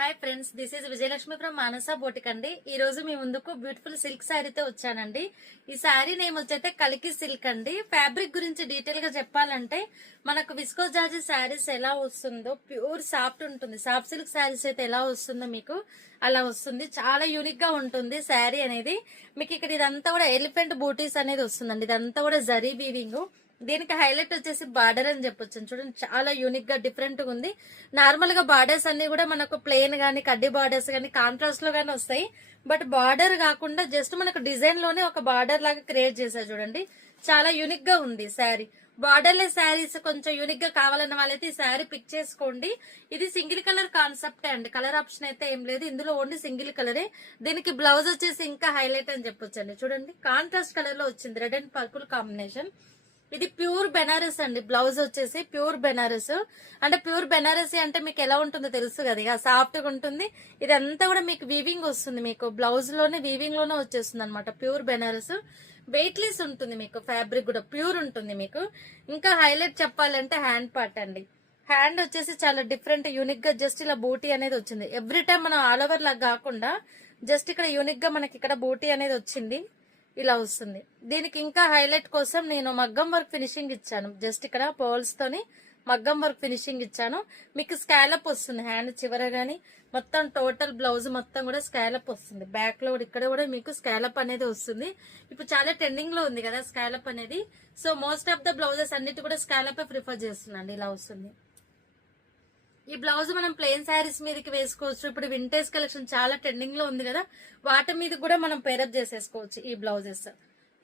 Hi friends, this is Vijayalakshmi from Manasa boutique అండి. ఈ రోజు మీ ముందుకు బ్యూటిఫుల్ సిల్క్ శారీతో వచ్చానండి. ఈ శారీ నేమ్ వచ్చైతే కలికి సిల్క్ అండి. ఫ్యాబ్రిక్ గురించి డీటెయిల్ గా చెప్పాలంటే మనకు విస్కోస్ జార్జెట్ శారీస్ ఎలా వస్తుందో ప్యూర్ సాఫ్ట్ ఉంటుంది. సాఫ్ట్ సిల్క్ శారీస్ అయితే ఎలా వస్తుందో మీకు అలా వస్తుంది. చాలా యూనిక్ గా ఉంటుంది శారీ అనేది. మీకు ఇక్కడ ఇదంతా కూడా ఎలిఫెంట్ బూటీస్ అనేది వస్తుందండి. ఇదంతా కూడా జరీ వీవింగ్. దీనికి హైలైట్ వచ్చేసి బార్డర్ అని చెప్పొచ్చు. చూడండి, చాలా యూనిక్ గా డిఫరెంట్ గా ఉంది. నార్మల్ గా బార్డర్స్ అన్ని కూడా మనకు ప్లెయిన్ గానీ కడ్డీ బార్డర్స్ గానీ కాంట్రాస్ట్ లో గానీ వస్తాయి. బట్ బార్డర్ కాకుండా జస్ట్ మనకు డిజైన్ లోనే ఒక బార్డర్ లాగా క్రియేట్ చేశారు. చూడండి, చాలా యూనిక్ గా ఉంది శారీ. బార్డర్లెస్ శారీస్ కొంచెం యూనిక్ గా కావాలన్న వాళ్ళైతే ఈ శారీ పిక్ చేసుకోండి. ఇది సింగిల్ కలర్ కాన్సెప్ట్ అండి. కలర్ ఆప్షన్ అయితే ఏం లేదు ఇందులో, ఓన్లీ సింగిల్ కలరే. దీనికి బ్లౌజ్ వచ్చేసి ఇంకా హైలైట్ అని చెప్పొచ్చండి. చూడండి, కాంట్రాస్ట్ కలర్ లో వచ్చింది, రెడ్ అండ్ పర్పుల్ కాంబినేషన్. ఇది ప్యూర్ బెనారస్ అండి. బ్లౌజ్ వచ్చేసి ప్యూర్ బెనారస్. అంటే ప్యూర్ బెనారసీ అంటే మీకు ఎలా ఉంటుందో తెలుసు కదా, ఇక సాఫ్ట్ గా ఉంటుంది. ఇదంతా కూడా మీకు వీవింగ్ వస్తుంది. మీకు బ్లౌజ్ లోనే వీవింగ్ లోనే వచ్చేస్తుంది అనమాట. ప్యూర్ బెనారస్, వెయిట్ లెస్ ఉంటుంది. మీకు ఫ్యాబ్రిక్ కూడా ప్యూర్ ఉంటుంది. మీకు ఇంకా హైలైట్ చెప్పాలంటే హ్యాండ్ పార్ట్ అండి. హ్యాండ్ వచ్చేసి చాలా డిఫరెంట్ యూనిక్ గా జస్ట్ ఇలా బూటీ అనేది వచ్చింది. ఎవ్రీ టైం మనం ఆల్ ఓవర్ లాగా కాకుండా జస్ట్ ఇక్కడ యూనిక్ గా మనకి ఇక్కడ బూటీ అనేది వచ్చింది, ఇలా వస్తుంది. దీనికి ఇంకా హైలైట్ కోసం నేను మగ్గం వర్క్ ఫినిషింగ్ ఇచ్చాను. జస్ట్ ఇక్కడ పర్ల్స్ తోని మగ్గం వర్క్ ఫినిషింగ్ ఇచ్చాను. మీకు స్కాలప్ వస్తుంది హ్యాండ్ చివర గానీ. మొత్తం టోటల్ బ్లౌజ్ మొత్తం కూడా స్కాలప్ వస్తుంది. బ్యాక్ లో ఇక్కడ కూడా మీకు స్కాలప్ అనేది వస్తుంది. ఇప్పుడు చాలా ట్రెండింగ్ లో ఉంది కదా స్కాలప్ అనేది. So most of the blouses అన్నిటి కూడా స్కాలప్ ప్రిఫర్ చేస్తున్నాండి. ఇలా వస్తుంది. ఈ బ్లౌజ్ మనం ప్లెయిన్ శారీస్ మీదకి వేసుకోవచ్చు. ఇప్పుడు వింటేజ్ కలెక్షన్ చాలా ట్రెండింగ్ లో ఉంది కదా, వాటి మీద కూడా మనం పేరప్ చేసేసుకోవచ్చు ఈ బ్లౌజెస్.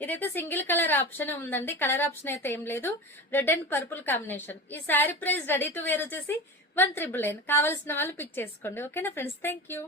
ఇదైతే సింగిల్ కలర్ ఆప్షన్ ఉందండి. కలర్ ఆప్షన్ అయితే ఏం లేదు. Red and purple combination. ఈ sari price ready to wear వచ్చేసి 1,999. కావాల్సిన వాళ్ళు పిక్ చేసుకోండి. ఓకేనా ఫ్రెండ్స్, థ్యాంక్ యూ.